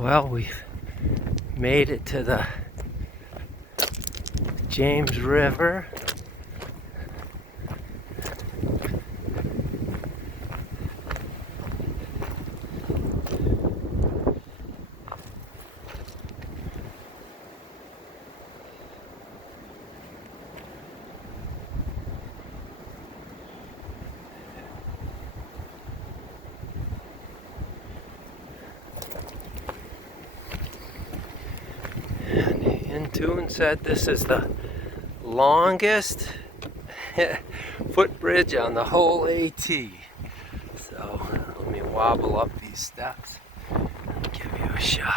Well, we've made it to the James River. And Intune said this is the longest footbridge on the whole AT. So let me wobble up these steps and give you a shot.